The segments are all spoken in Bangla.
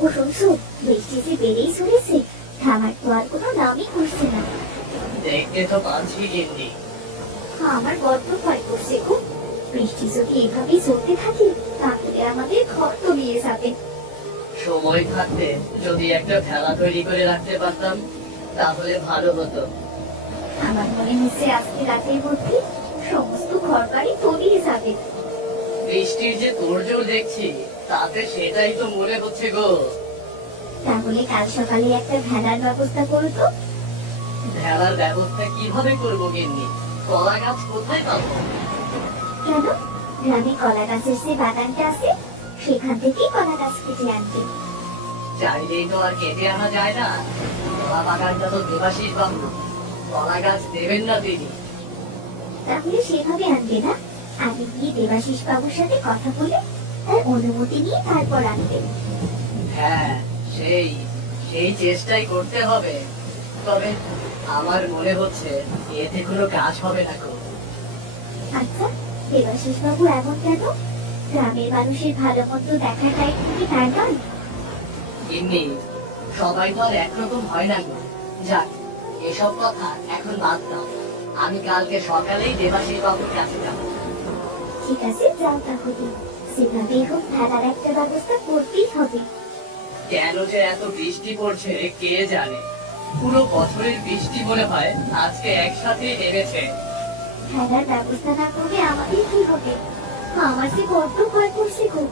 ওগো শুনছো, বৃষ্টি যে বেড়েই চলেছে, থামার তো আর কোনো নামই করছে না। দেখতে তো পাচ্ছি গিন্নি। আমার বড্ড ভয় করছে গো। বৃষ্টি যদি এভাবেই চলতে থাকে তাহলে আমাদের ঘর তলিয়ে যাবে। সময় থাকতে যদি একটা খেলা তৈরি করে রাখতে পারতাম তাহলে ভালো হতো। আমার মনে হচ্ছে আজকে রাতের মধ্যে সমস্ত ঘর বাড়ি তলিয়ে যাবে। বৃষ্টির যে তোড়জোড় দেখছি তাতে সেটাই তো মনে হচ্ছে গো। তাহলে কাল সকালে একটা ভেড়ার ব্যবস্থা করো তো। ভেড়ার ব্যবস্থা কিভাবে করবো গিন্নি? কলা গাছ কোথায় পাবো? কেন, গ্রামে কলা গাছের যে বাগানটা আছে সেখান থেকেই কলা গাছ কেটে আনবে। চাইলেই তো আর কেটে আনা যায় না। কলা বাগানটা তো দেবাশিস বাবু, কলা গাছ দেবেন না তিনি। তাহলে সেভাবে আনবে না, আগে গিয়ে দেবাশিস বাবুর সাথে কথা বলে তার অনুমতি নিয়ে তারপর আনবে। হ্যাঁ, সেই সেই চেষ্টাই করতে হবে। তবে আমার মনে হচ্ছে এতে কোনো কাজ হবে না গো। আচ্ছা, দেবাশিস বাবু এমন কেন? গ্রামের মানুষের ভালো মন্দ দেখার দায়িত্ব কি তার নয়? গিন্নি, সবাই তো আর একরকম হয় না গো। যাক, এসব কথা এখন বাদ দাও। আমি কালকে সকালেই দেবাশিস বাবুর কাছে যাবো। ঠিক আছে, যাও তাহলে। সেভাবেই হোক ভেড়ার একটা ব্যবস্থা করতেই হবে। কেন যে এত বৃষ্টি পড়ছে কে জানে। পুরো বছরের বৃষ্টি মনে হয় আজকে একসাথে নেমেছে। ভেড়ার ব্যবস্থা না করলে আমাদের কি হবে? আমার যে বড্ড ভয় করছে গো।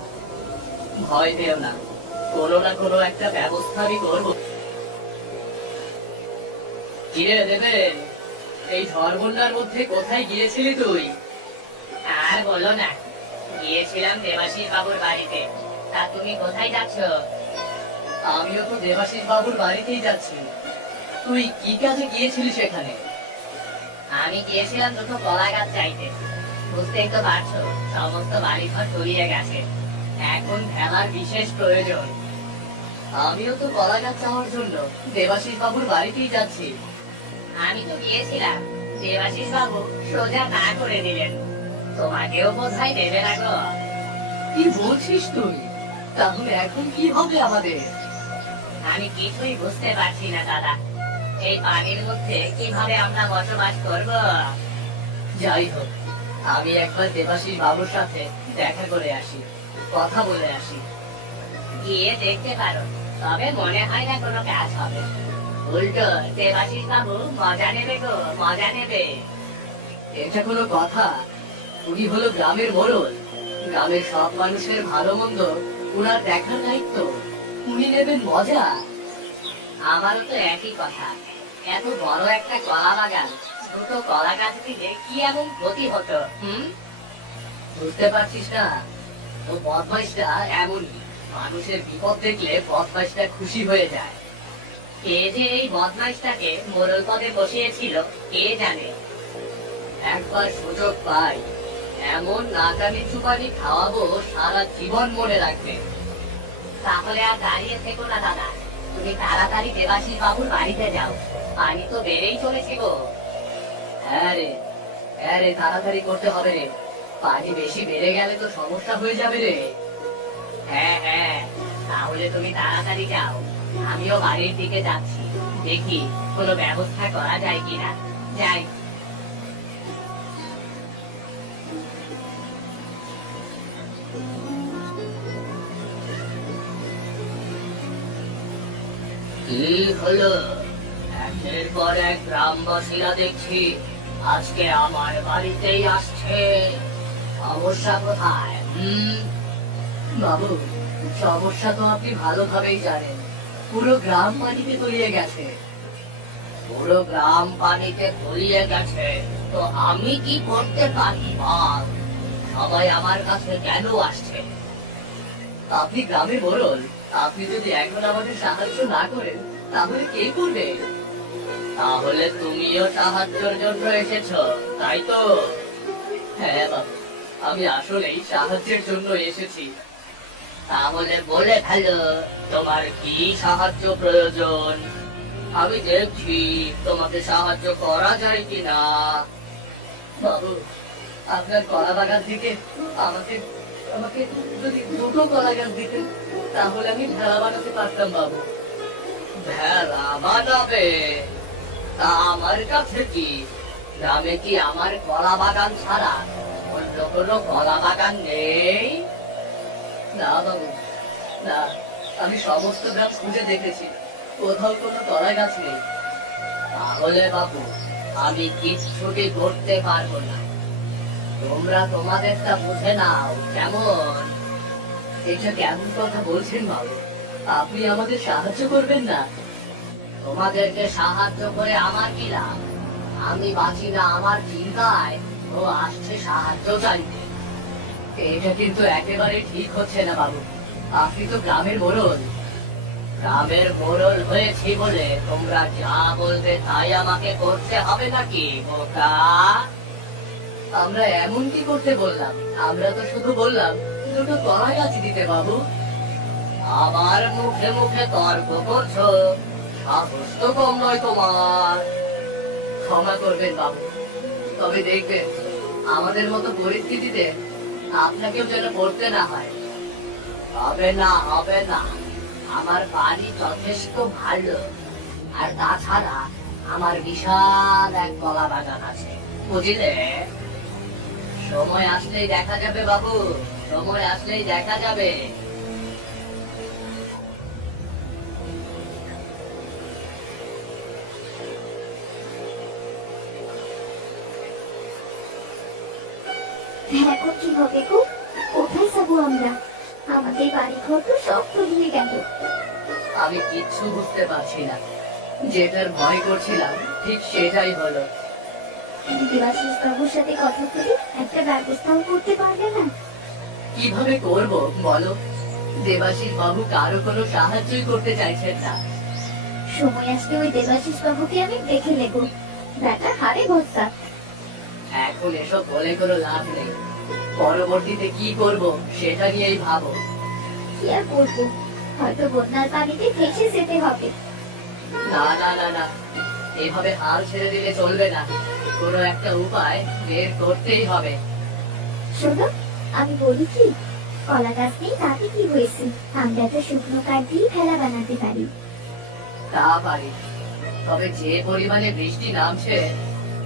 ভয় পেও না, কোনো না কোনো একটা ব্যবস্থা আমি করবো। কিরে দেবে, এই ঝড় বন্যার মধ্যে কোথায় গিয়েছিলি তুই? আর বলো না, গিয়েছিলাম দেবাশিস বাবুর বাড়িতে। তা তুমি কোথায় যাচ্ছ? আমিও তো দেবাশিস বাবুর বাড়িতেই যাচ্ছি। তুই কি কাজে গিয়েছিলি সেখানে? আমি গিয়েছিলাম দুটো কলা গাছ চাইতে। বুঝতেই তো পারছো, সমস্ত বাড়িঘর তলিয়ে গেছে। এখন ভেলার বিশেষ প্রয়োজন। আমিও তো কলা গাছ চাওয়ার জন্য দেবাশিস বাবুর বাড়িতেই যাচ্ছি। আমি তো গিয়েছিলাম, দেবাশিস বাবু সোজা না করে দিলেন। তোমাকেও বোধহয় দেবে না গো। কি বলছিস তুই? তাহলে এখন কি হবে আমাদের? আমি কিছুই বুঝতে পারছি না দাদা। এই পানির মধ্যে কিভাবে আমরা বসবাস করব? যাই হোক, আমি একবার দেবাশিস বাবুর সাথে দেখা করে আসি, কথা বলে আসি। গিয়ে দেখতে পারো, তবে মনে হয় না কোনো কাজ হবে। উল্টো দেবাশিস বাবু মজা নেবে গো, মজা নেবে। এটা কোনো কথা? উনি হলো গ্রামের মোড়ল। গ্রামের সব মানুষের ভালো মন্দ উনার দেখার দায়িত্ব। উনি নেবেন মজা। আমারও তো একই কথা। এত বড় একটা কলা বাগান, ছোট কলা গাছ দিলে কি এমন ক্ষতি হতো? বুঝতে পারছিস না? ও বদমাইশটা এমনই। মানুষের বিপদ দেখলে বদমাইশটা খুশি হয়ে যায়। কে যে এই বদমাইশটাকে মোড়ল পদে বসিয়েছিল কে জানে। একবার সুযোগ পাই, এমন নাকানি চুপানি খাওয়াবো সারা জীবন মনে রাখবে। তাহলে আর দাঁড়িয়ে থেকো না দাদা, তুমি তাড়াতাড়ি দেবাশিস বাবুর বাড়িতে যাও। পানি তো বেড়েই চলেছে গো। হ্যাঁ রে, তাড়াতাড়ি করতে হবে রে। পানি বেশি বেড়ে গেলে তো সমস্যা হয়ে যাবে রে। হ্যাঁ, তাহলে তুমি তাড়াতাড়ি যাও। আমিও বাড়ির দিকে যাচ্ছি, দেখি কোনো ব্যবস্থা করা যায় কিনা। যাই। কি হলো? একের পর এক গ্রামবাসীরা দেখছি আজকে আমার বাড়িতেই আসছে। সমস্যা কোথায়? বাবু, সমস্যা তো আপনি ভালোভাবেই জানেন। পুরো গ্রাম পানিতে তলিয়ে গেছে। পুরো গ্রাম পানিতে তলিয়ে গেছে তো আমি কি করতে পারি বল? সবাই আমার কাছে কেন আসছে? আপনি গ্রামে মোড়ল, আপনি যদি এখন আমাদের সাহায্য না করেন তাহলে কে করবে? তাহলে তুমিও সাহায্যের জন্য এসেছো, তাই তো? হ্যাঁ বাবু, আমি আসলেই সাহায্যের জন্য এসেছি। তাহলে বলে ফেলো, তোমার কি সাহায্য প্রয়োজন? আমি দেখছি তোমাকে সাহায্য করা যায় কিনা। বাবু, আপনার কলা বাগান থেকে আমাকে আমাকে যদি দুটো কলা গাছ দিতেন তাহলে আমি ভেড়া বানাতে পারতাম বাবু। ভেড়া বানাবে? তা আমার কাছে কি, গ্রামে কি আমার কলা বাগান ছাড়া অন্য কোনো কলা বাগান নেই? না বাবু, না, আমি সমস্ত গ্রাম খুঁজে দেখেছি, কোথাও কোনো কলা গাছ নেই। তাহলে বাবু আমি কিচ্ছুটি করতে পারবো না, তোমরা তোমাদেরটা বুঝে নাও কেমন? এটা কেমন কথা বলছেন বাবু? আপনি আমাদের সাহায্য করবেন না? তোমাদেরকে সাহায্য করে আমার কি লাভ? আমি বাঁচি না আমার চিন্তায়, ও আসছে সাহায্য চাইতে। এটা কিন্তু একেবারে ঠিক হচ্ছে না বাবু। আপনি তো গ্রামের মোড়ল, গ্রামের মোড়ল হয়েছি বলে তোমরা যা বলবে তাই আমাকে করতে হবে নাকি বোকা? আমরা এমন কি করতে বললাম? আমরা তো শুধু বললাম দুটো কলা গাছ দিতে বাবু। আবার মুখে মুখে তর্ক করছো, সাহস তো কম নয় তোমার। ক্ষমা করবেন বাবু, তবে দেখবেন আমাদের মতো পরিস্থিতিতে আপনাকেও যেন পড়তে না হয়। হবে না, হবে না, আমার বাড়ি যথেষ্ট ভালো, আর তাছাড়া আমার বিশাল এক কলা বাগান আছে, বুঝলে? সময় আসলেই দেখা যাবে বাবু, সময় আসলেই দেখা যাবে। এখন কি হবে গো? কোথায় যাবো আমরা? আমাদের বাড়ি ঘর তো সব তলিয়ে গেল। আমি কিচ্ছু বুঝতে পারছি না, যেটার ভয় করছিলাম ঠিক সেটাই হলো। দেবাশিস বাবুর সাথে কথা বলে একটা ব্যবস্থাও করতে পারবে না? কিভাবে করব বলো? দেবাশিস বাবু কারো কোনো সাহায্যই করতে চাইছেন না। সময় আসলে ওই দেবাশিস বাবুকে আমি দেখে নেব, ব্যাটা হারে ভরসা। এখন এসব বলে কোনো লাভ নেই, পরবর্তীতে কি করব সেটা নিয়েই ভাবো। কি আর করবো, হয়তো বন্যার পানিতে ভেসে যেতে হবে। না না না না, এভাবে হাল ছেড়ে দিলে চলবে না, কোনো একটা উপায় বের করতেই হবে। শোনো, আমি বলি কি, কলা গাছ নেই তাতে কি হয়েছে, আমরা তো শুকনো কাঠ দিয়ে ভেলা বানাতে পারি। তা পারি, তবে যে পরিমাণে বৃষ্টি নামছে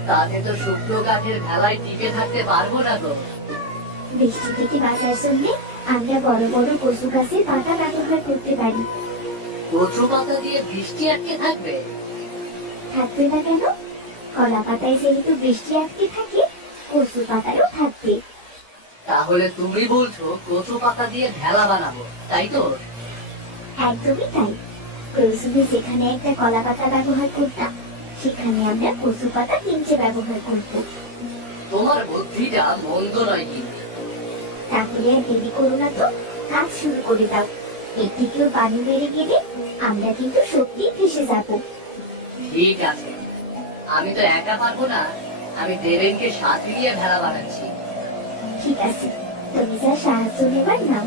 তাতে তো শুকনো কাঠের ভেলায় টিকে থাকতে পারবো না গো। বৃষ্টি থেকে বাঁচার জন্য আমরা বড় বড় কচু গাছের পাতা ব্যবহার করতে পারি। কচু পাতা দিয়ে বৃষ্টি আটকে থাকবে? থাকবে না কেন? কলা পাতায় যেহেতু বৃষ্টি আটকে থাকে, কচু পাতারও থাকবে। তাহলে তুমি বলছো কচু পাতা দিয়ে ভেলা বানাবো, তাই তো? একদমই তাই। প্রথমে যেখানে একটা কলা পাতা ব্যবহার করতাম, সেখানে আমরা কচু পাতা তিনটে ব্যবহার করব। তোমার বুদ্ধিটা মন্দ নয় কিন্তু। তাহলে আর দেরি করো না তো, কাজ শুরু করে দাও। একদিকেও পানি বেড়ে গেলে আমরা কিন্তু সত্যি ভেসে যাব। ঠিক আছে, আমি তো একা পারবো না, আমি দেবেনকে সাথে নিয়ে ভেলা বানাচ্ছি। ঠিক আছে, তুমি যা সাহায্য নেবার নাও,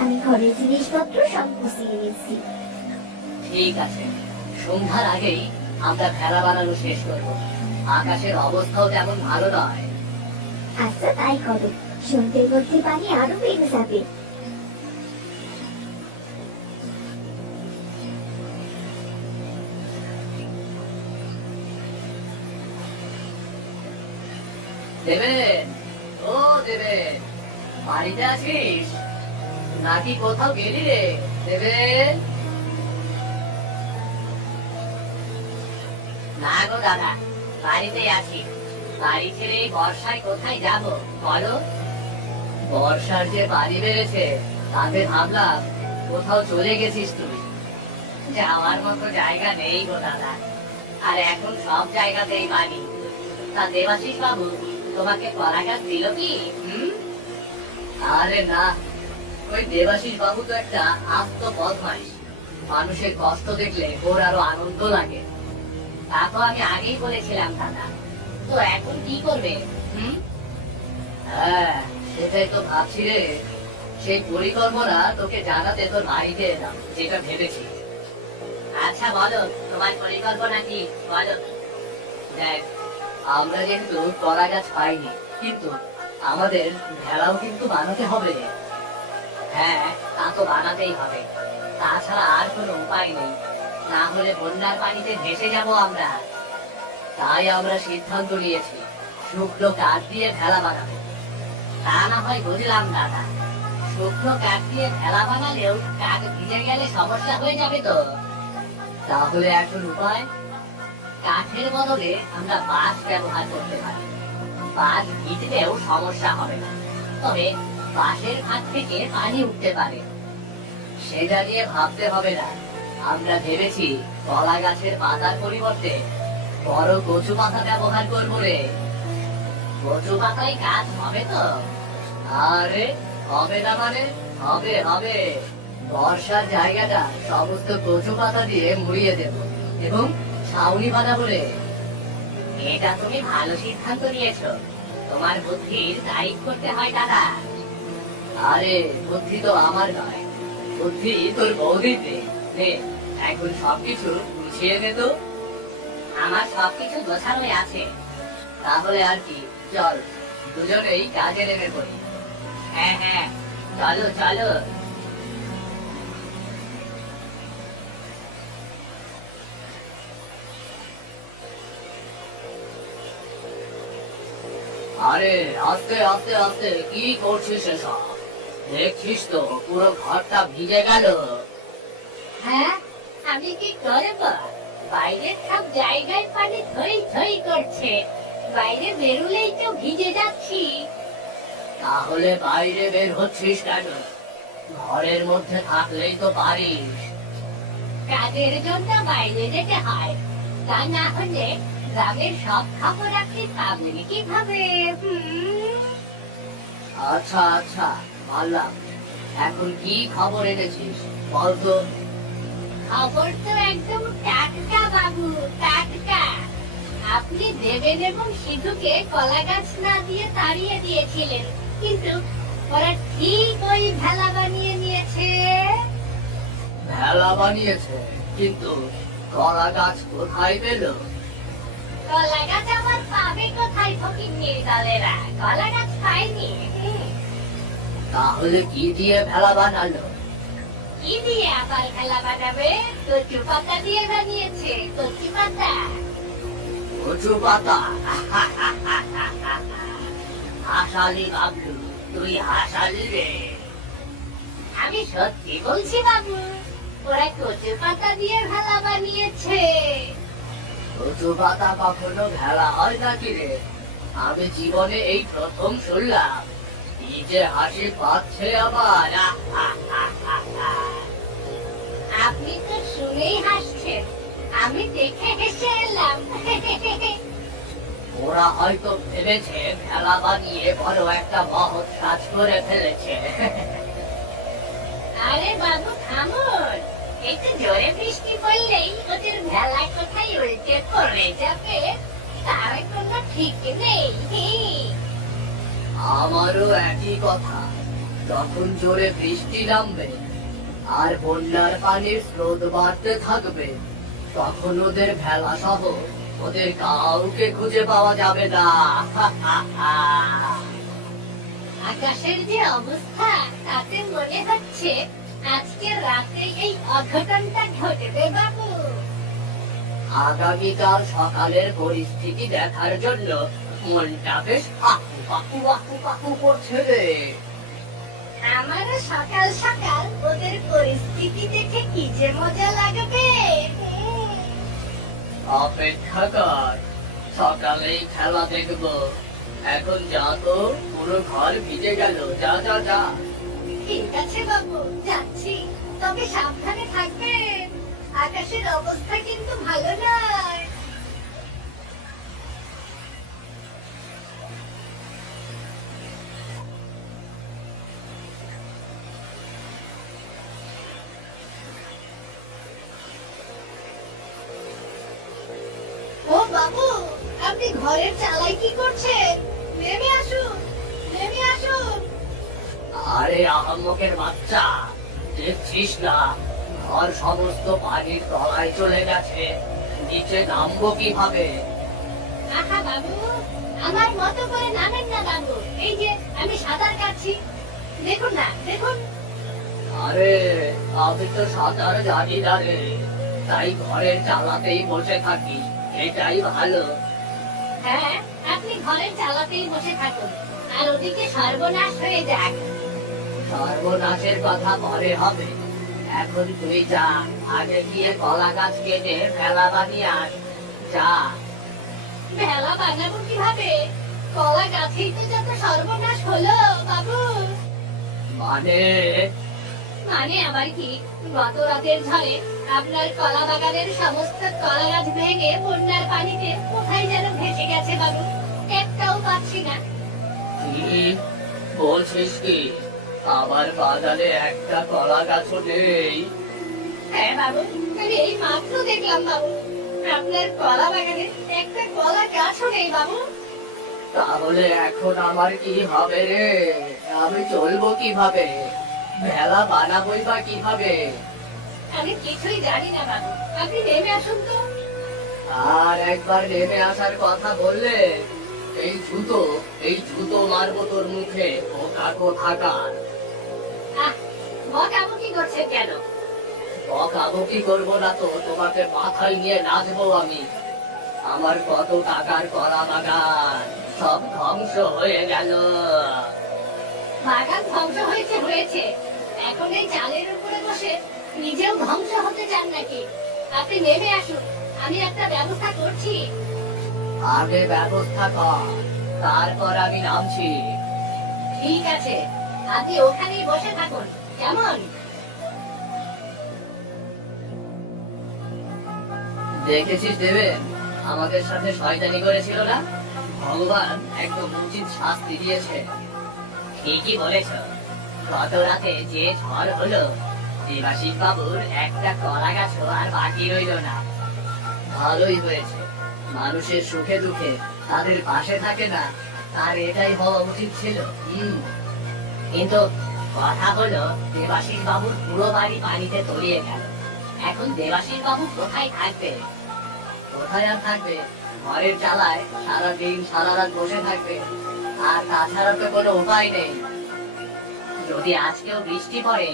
আমি ঘরের জিনিসপত্র সব গুছিয়ে নিচ্ছি। ঠিক আছে, সন্ধ্যার আগেই আমরা ভেলা বানানো শেষ করবো। আকাশের অবস্থাও তেমন ভালো নয়। আচ্ছা তাই করো, সন্ধ্যের মধ্যে পানি আরো বেড়ে যাবে। দেবেন, ও দেবেন, বাড়িতে আছিস নাকি কোথাও গেলি রে দেবেন? না গো দাদা, বাড়িতেই আছি। বাড়ি ছেড়ে এই বর্ষায় কোথায় যাব বলো? বর্ষার যে পানি বেড়েছে তাতে ভাবলাম কোথাও চলে গেছিস তুই। যাওয়ার মতো জায়গা নেই গো দাদা, আর এখন সব জায়গাতেই পানি। তা দেবাশিস বাবু তোমাকে কলা গাছ দিল কি? আরে না, ওই দেবাশিস বাবু তো একটা আস্ত বদমাইশ, মানুষের কষ্ট দেখলে ওর আরো আনন্দ লাগে। তা তো আমি আগেই বলেছিলাম দাদা, তো এখন কি করবে? হ্যাঁ, সেটাই তো ভাবছি রে। সেই পরিকল্পনা তোকে জানাতে তোর বাড়িতে এলাম, যেটা ভেবেছি। আচ্ছা বলো, তোমার পরিকল্পনা কি বলো? দেখ, আমরা যেহেতু কলা গাছ পাইনি, কিন্তু আমাদের ভেলাও কিন্তু বানাতে হবে। হ্যাঁ, তা তো বানাতেই হবে, তাছাড়া আর কোনো উপায় নেই, না হলে বন্যার পানিতে ভেসে যাব আমরা। তাই আমরা সিদ্ধান্ত নিয়েছি শুকনো কাঠ দিয়ে ভেলা বানাবো। তা না হয় বুঝলাম দাদা, শুকনো কাঠ দিয়ে ভেলা বানালেও কাঠ ভিজে গেলে সমস্যা হয়ে যাবে তো। তাহলে এখন উপায়, কাঠের বদলে আমরা বাঁশ ব্যবহার করতে পারি। বাঁশ ভিজলেও সমস্যা হবে না, তবে বাঁশের ফাঁক থেকে পানি উঠতে পারে, সেটা নিয়ে ভাবতে হবে না। আমরা ভেবেছি কলা গাছের পাতার পরিবর্তে বড় কচু পাতা ব্যবহার করবো রে। কচু পাতায় কাজ হবে তো? আরে হবে না মানে? হবে হবে। বর্ষার জায়গাটা সমস্ত কচু পাতা দিয়ে মুড়িয়ে দেব এবং ছাউনি বানাবো রে। এটা তুমি ভালো সিদ্ধান্ত নিয়েছো, তোমার বুদ্ধির তারিফ করতে হয় দাদা। আরে বুদ্ধি তো আমার নয়, বুদ্ধি তোর বৌদির রে। নে, এখন সবকিছু গুছিয়ে দে তো। আমার সবকিছু গোছানোই আছে। তাহলে আর কি, চল দুজনেই কাজে নেমে পড়ি। হ্যাঁ হ্যাঁ, চলো চলো। আরে আস্তে আস্তে আস্তে, কি করছিস এসব? দেখছিস তো পুরো ঘরটা ভিজে গেল। হ্যাঁ, আমি কি করব? বাইরের সব জায়গায় পানি থই থই করছে, বাইরে বেরুলেই তো ভিজে যাচ্ছি। তাহলে বাইরে বের হচ্ছিস কেন? ঘরের মধ্যে থাকলেই তো পারিস। কাজের জন্য বাইরে যেতে হয়, তা না হলে গ্রামের সব খবর আপনি পাবেন কিভাবে? আচ্ছা আচ্ছা, মানলাম। এখন কি খবর এনেছিস বলতো? খবর তো একদম টাটকা বাবু, টাটকা। আপনি দেবেন এবং সিধুকে কলা গাছ না দিয়ে তাড়িয়ে দিয়েছিলেন, কিন্তু ওরা ঠিক ওই ভেলা বানিয়ে নিয়েছে। ভেলা বানিয়েছে, কিন্তু কলা গাছ কোথায় পেল? কলা গাছ আবার পাবে কোথায় ফকিন্নির দলেরা? কলা গাছ পায়নি। তাহলে কি দিয়ে ভেলা বানালো? কি দিয়ে আবার ভেলা বানাবে? কচু পাতা দিয়ে বানিয়েছে, কচু পাতা। কচু পাতা? হাসালি বাবু, তুই হাসালি রে। আমি সত্যি বলছি বাবু, ওরা কচু পাতা দিয়ে ভেলা বানিয়েছে। কচু পাতা কখনো ভেলা হয় নাকি রে? আমি জীবনে এই প্রথম শুনলাম। কি যে হাসি পাচ্ছে আমার। আপনি তো শুনেই হাসছেন, আমি দেখে হেসে এলাম। ওরা হয়তো ভেবেছে ভেলা বানিয়ে বড় একটা মহৎ কাজ করে ফেলেছে। আরে বাবু থামুন, একটু জোরে বৃষ্টি পড়লেই ওদের ভেলা কোথায় উল্টে পড়ে যাবে তার কোনো ঠিক নেই। আমারও একই কথা, যখন জোরে বৃষ্টি নামবে আর বন্যার পানির স্রোত বাড়তে থাকবে, তখন ওদের ভেলা সহ ওদের কাউকে খুঁজে পাওয়া যাবে না। আকাশের যে অবস্থা, তাতে মনে হচ্ছে আজকে রাতে এই অঘটনটা ঘটবে বাবু। আগামীকাল সকালের পরিস্থিতি দেখার জন্য মনটা বেশ আকু পাকু আকু পাকু করছে রে। আমারও সকাল সকাল ওদের পরিস্থিতি দেখে কি যে মজা লাগবে। অপেক্ষা কর, সকালেই খেলা দেখবো। এখন যা তো, পুরো ঘর ভিজে গেল। যা যা যা। ঠিক আছে বাবু, যাচ্ছি, তবে সাবধানে থাকবেন। আকাশের অবস্থা কিন্তু ভালো নয়। ও বাবু, আপনি ঘরের চালায় কি করছেন? নেমে আসুন, নেমে আসুন। আরে আহম্মকের বাচ্চা, দেখছিস না ঘর সমস্ত পানির তলায় চলে গেছে, নিচে নামবো কিভাবে? আহা বাবু, আমার মতো করে নামেন না বাবু, এই যে আমি সাঁতার কাটছি, দেখুন না দেখুন। আরে আমি তো সাঁতার জানি না রে, তাই ঘরের চালাতেই বসে থাকি, এটাই ভালো। হ্যাঁ, আপনি ঘরের চালাতেই বসে থাকুন, আর ওদিকে সর্বনাশ হয়ে যাক। সর্বনাশের কথা পরে হবে, এখন তুই যা, আগে গিয়ে কলা গাছ কেটে ভেলা বানিয়ে আস, যা। ভেলা বানাবো কিভাবে? কলা গাছেই তো যত সর্বনাশ হলো বাবু। মানে? মানে আবার কি, গত রাতের ঝড়ে আপনার কলা বাগানের সমস্ত কলা গাছ ভেঙে বন্যার পানিতে কোথায় যেন ভেসে গেছে বাবু, একটাও পাচ্ছি না। কি বলছিস কি? আমার বাগানে একটা কলা গাছও নেই? হ্যাঁ বাবু, আমি এই মাত্র দেখলাম বাবু, আপনার কলা বাগানে একটা কলা গাছও নেই বাবু। তাহলে এখন আমার কি হবে রে? আমি চলবো কিভাবে? ভেলা বানাবোই বা কিভাবে? আমি কিছুই জানি না বাবু, আপনি নেমে আসুন তো। আর একবার নেমে আসার কথা বললে এই জুতো মারবো তোর মুখে, বোকা কোথাকার। বকাবকি করছেন কেন? বকাবকি করবো না তো তোমাকে মাথায় নিয়ে নাচবো আমি। আমার কত টাকার কলা বাগান সব ধ্বংস হয়ে গেল। বাগান ধ্বংস হয়েছে হয়েছে, এখন এই চালের উপরে বসে নিজেও ধ্বংস হতে চান নাকি? আপনি নেমে আসুন, আমি একটা ব্যবস্থা করছি। আগে ব্যবস্থা কর, তারপর আমি নামছি। ঠিক আছে, আপনি ওখানেই বসে থাকুন, কেমন? দেখেছিস দেবেন, আমাদের সাথে শয়তানি করেছিল না? ভগবান একদম উচিত শাস্তি দিয়েছে। ঠিকই বলেছ, গত রাতে যে ঝড় হলো, দেবাশিস বাবুর একটা কলা গাছ আর বাকি রইল না। ভালোই হয়েছে, মানুষের সুখে দুঃখে তাদের পাশে থাকে না, আর এটাই হওয়া উচিত ছিল। কিন্তু কথা হলো, দেবাশিস বাবুর পুরো বাড়ি পানিতে তলিয়ে গেল। এখন দেবাশিস বাবু কোথায় থাকবে? কোথায় আর থাকবে, ঘরের চালায় সারাদিন সারা রাত বসে থাকবে, আর তাছাড়া তো কোনো উপায় নেই। যদি আজকেও বৃষ্টি পড়ে,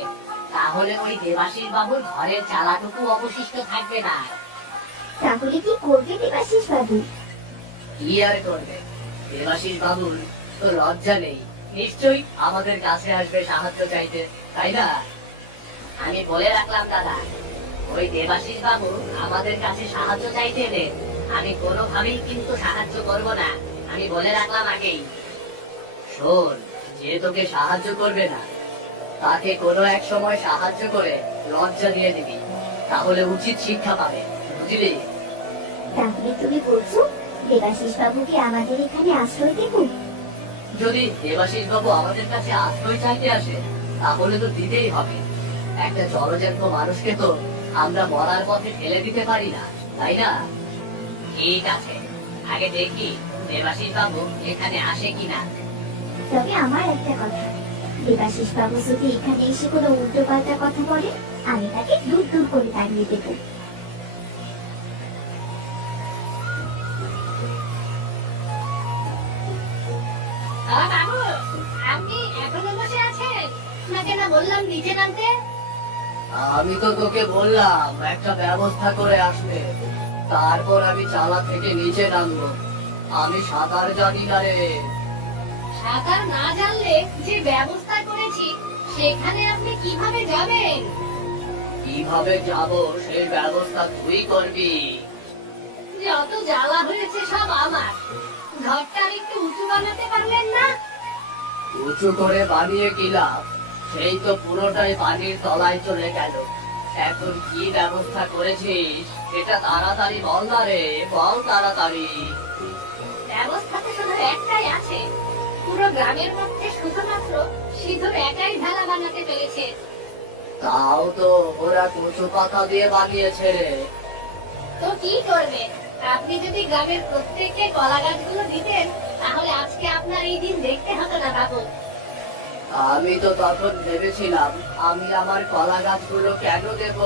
তাহলে ওই দেবাশিস বাবুর ঘরের চালাটুকু অবশিষ্ট থাকবে না। তাহলে কি করবে দেবাশিস বাবু? কি আর করবে, দেবাশিস বাবুর তো লজ্জা নেই, নিশ্চয়ই আমাদের কাছে আসবে সাহায্য চাইতে, তাই না? আমি বলে রাখলাম দাদা, ওই দেবাশিস বাবু আমাদের কাছে সাহায্য চাইতে এলে আমি কোনোভাবেই কিন্তু সাহায্য করব না, আমি বলে রাখলাম আগেই। শোন, যে তোকে সাহায্য করবে না, তাকে কোনো এক সময় সাহায্য করে লজ্জা দিয়ে দিবি, তাহলে উচিত শিক্ষা পাবে, বুঝলি? তাহলে তুমি বলছো দেবাশিস বাবুকে আমাদের এখানে আশ্রয় দেব? যদি দেবাশিস বাবু আমাদের কাছে আশ্রয় চাইতে আসে, তাহলে তো দিতেই হবে। একটা জলজ্যান্ত মানুষকে তো আমরা মরার পথে ফেলে দিতে পারি না, তাই না? ঠিক আছে, আগে দেখি দেবাশিস বাবু এখানে আসে কিনা। তবে আমার একটা কথা, দেবাশিস বাবু যদি এখানে এসে কোনো উল্টো পাল্টা কথা বলে, আমি তাকে দূর দূর করে তাড়িয়ে দেবো। বাবু, আপনি এখনো বসে আছেন? আপনাকে না বললাম নিচে নামতে? আমি তো তোকে বললাম একটা ব্যবস্থা করে আসতে, তারপর আমি চালা থেকে নিচে নামবো। আমি সাঁতার জানি না রে। সাঁতার না জানলে যে ব্যবস্থা করেছি সেখানে আপনি কিভাবে যাবেন? কিভাবে যাব সেই ব্যবস্থা তুই করবি। যত জ্বালা হয়েছে সব আমার, ঘরটা একটু উঁচু বানাতে পারলেন না? উঁচু করে বানিয়ে কি লাভ, সেই তো পুরোটাই পানির তলায় চলে গেল। এখন কি ব্যবস্থা করেছিস এটা তাড়াতাড়ি বল না রে, বল তাড়াতাড়ি। ব্যবস্থা তো শুধু একটাই আছে, পুরো গ্রামের মধ্যে শুধুমাত্র সিধুর একাই ভেলা বানাতে পেরেছে। তাও তো ওরা কচু পাতা দিয়ে বানিয়েছে রে। তো কি করবে, আপনি যদি গ্রামের প্রত্যেককে কলা গাছগুলো দিতেন, তাহলে আজকে আপনার এই দিন দেখতে হতো না বাবু। আমি তো তখন ভেবেছিলাম আমি আমার কলা গাছগুলো কেন দেব।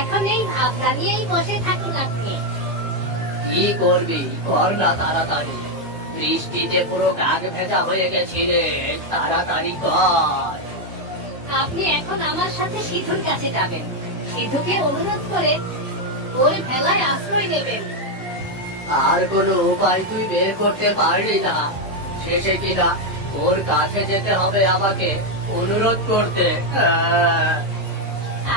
এখন এই ভাবনা নিয়েই বসে থাকুন আপনি। কি করবি কর না তাড়াতাড়ি, বৃষ্টিতে পুরো গাছ ভেজা হয়ে গেছে রে, তাড়াতাড়ি কর। আপনি এখন আমার সাথে সিধুর কাছে যাবেন, সিধুকে অনুরোধ করে ওর ভেলায় আশ্রয় নেবেন। আর কোনো উপায় তুই বের করতে পারলি না? শেষে কিনা ওর কাছে যেতে হবে আমাকে অনুরোধ করতে।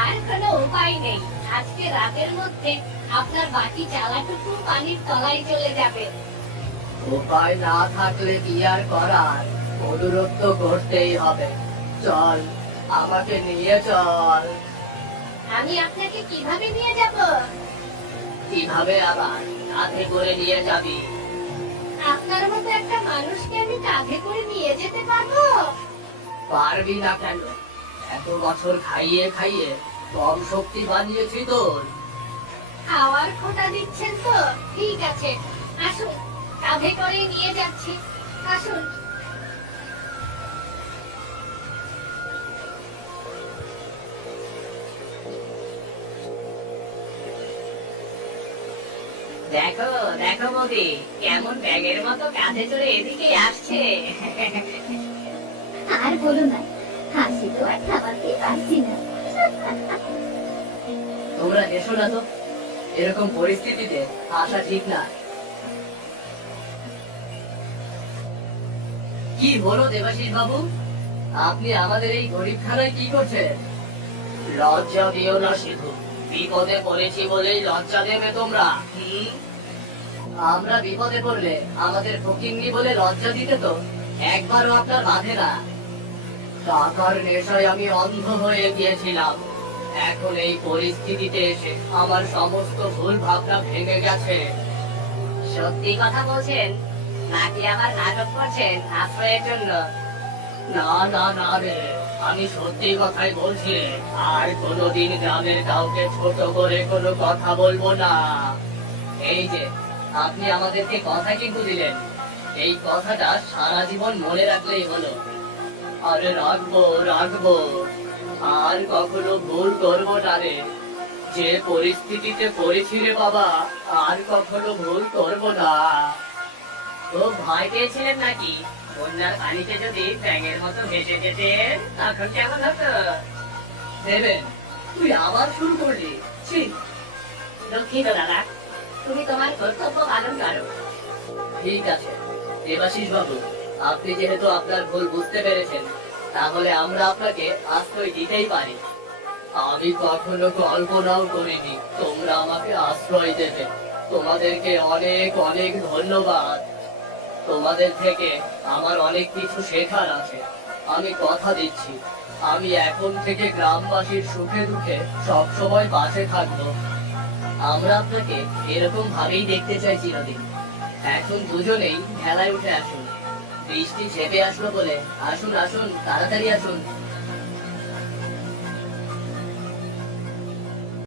আর কোনো উপায় নেই, আজকে রাতের মধ্যে আপনার বাকি চালাটুকু পানির তলায় চলে যাবে। উপায় না থাকলে কি আর করার, অনুরোধ তো করতেই হবে। চল, আমাকে নিয়ে চল। আমি আপনাকে কিভাবে নিয়ে যাব? কিভাবে আবার? কাঁধে করে নিয়ে যাবি? আপনার মতো একটা মানুষকে আমি কাঁধে করে নিয়ে যেতে পারবো? পারবি না কেন? এত বছর খাইয়ে খাইয়ে কম শক্তি বানিয়েছি তোর। খাওয়ার খোটা দিচ্ছেন তো? ঠিক আছে, আসুন, কাঁধে করে নিয়ে যাচ্ছি, আসুন। দেখো দেখো মোদি, কেমন ব্যাগের মতো কাঁধে চড়ে এদিকে আসছে। আর বলো না, হাসি তো আর থামাতে পারছি না। তোমরা এসো না তো, এরকম পরিস্থিতিতে আসা ঠিক না। কি হলো দেবাশিস বাবু, আপনি আমাদের এই গরিবখানায় কি করছেন? লজ্জা দিও না সিধু, বিপদে পড়েছি বলেই লজ্জা দেবে তোমরা? আমরা বিপদে পড়লে আমাদের ফকিন্নি বলে লজ্জা দিতে তো একবারও আপনার বাধে না। টাকার নেশায় আমি অন্ধ হয়ে গিয়েছিলাম, এখন এই পরিস্থিতিতে এসে আমার সমস্ত ভুল ভাবনা ভেঙে গেছে। সত্যি কথা বলছেন নাকি আবার নাটক করছেন আশ্রয়ের জন্য? না না না রে, আমি সত্যি কথাই বলছি। আর কোনোদিন গ্রামের কাউকে ছোট করে কোনো কথা বলবো না। এই যে আপনি আমাদেরকে কথা কিন্তু দিলেন, এই কথাটা সারা জীবন মনে রাখলেই হলো। আরে রাখবো রাখবো, আর কখনো ভুল করবো না রে। যে পরিস্থিতিতে পড়েছি রে বাবা, আর কখনো ভুল করবো না। তো ভয় পেয়েছিলেন নাকি? বন্যার পানিতে যদি ব্যাঙের মতো ভেসে যেতেন তখন কেমন হতো? দেবেন, তুই আবার শুরু করলি? ছি! দুঃখিত দাদা, তুমি তোমার কর্তব্য পালন করো। ঠিক আছে দেবাশিস বাবু, আপনি যেহেতু আপনার ভুল বুঝতে পেরেছেন, তাহলে আমরা আপনাকে আশ্রয় দিতেই পারি। আমি কখনো কল্পনাও করিনি তোমরা আমাকে আশ্রয় দেবে। তোমাদেরকে অনেক অনেক ধন্যবাদ। তোমাদের থেকে আমার অনেক কিছু শেখার আছে। আমি কথা দিচ্ছি, আমি এখন থেকে গ্রামবাসীর সুখে দুঃখে সবসময় পাশে থাকবো। আমরা আপনাকে এরকম ভাবেই দেখতে চাই চিরদিন। এখন দুজনেই ভেলায় উঠে আসুন। বৃষ্টি চেপে আসলো বলে আসুন আসুন, তাড়াতাড়ি আসুন।